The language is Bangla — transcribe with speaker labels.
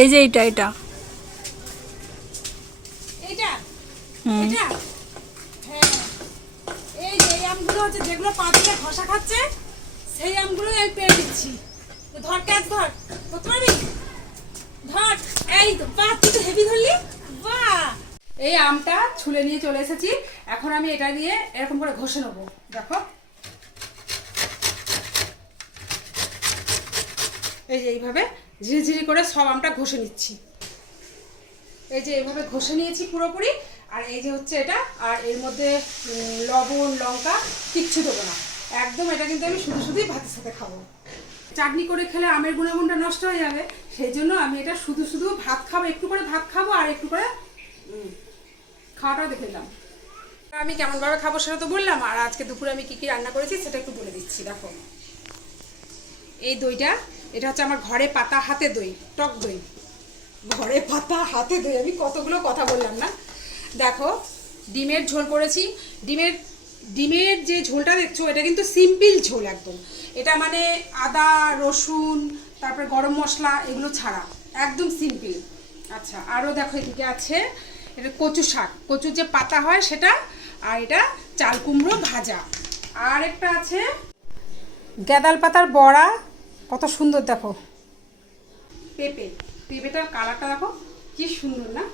Speaker 1: এই যে এটা
Speaker 2: এটা হ্যাঁ। এই যে আমগুলো হচ্ছে যেগুলো পাঁচটা ঘষা খাচ্ছে সেই আমগুলো আমি পেয়ে দিচ্ছি তো ধর ক্যাচ ধর। ধরতে পারবি? ধর। এই বাহ তুই তো হেভি ধরলি। বাহ। এই আমটা ছুলে নিয়ে চলে এসেছি। এখন আমি এটা দিয়ে এরকম করে ঘষে নেব। দেখো। এই যে এইভাবে ঝিরিঝিরি করে সব আমটা ঘষে নিচ্ছি। এই যে এইভাবে ঘষে নিয়েছি পুরোপুরি, আর এই যে হচ্ছে এটা, আর এর মধ্যে লবণ, লঙ্কা কিচ্ছু দেবো না। একদম এটা কিন্তু আমি শুধু শুধুই ভাতের সাথে খাব। চাটনি করে খেলে আমের গুণাগুণটা নষ্ট হয়ে যাবে, সেই জন্য আমি এটা শুধু শুধু ভাত খাব, একটু করে ভাত খাব আর একটু করে খাওয়াটাও দেখে নিলাম। আমি কেমনভাবে খাব সেটা তো বললাম, আর আজকে দুপুরে আমি কী কী রান্না করেছি সেটা একটু বলে দিচ্ছি, দেখো। এই দইটা এটা হচ্ছে আমার ঘরে পাতা হাতে দই, টক দই। ঘরে পাতা হাতে দই, আমি কতগুলো কথা বললাম না? দেখো, ডিমের ঝোল করেছি। ডিমের ডিমের যে ঝোলটা দেখছ, এটা কিন্তু সিম্পল ঝোল একদম। এটা মানে আদা, রসুন, তারপরে গরম মশলা, এগুলো ছাড়া। একদম সিম্পল। আচ্ছা আরও দেখো এদিকে আছে, এটা কচু শাক। কচুর যে পাতা হয় সেটা, আর এটা চাল কুমড়ো ভাজা। আর একটা আছে গ্যাদাল পাতার বড়া কত সুন্দর দেখো। পেঁপে। পেঁপেটার কালারটা দেখো কি সুন্দর না?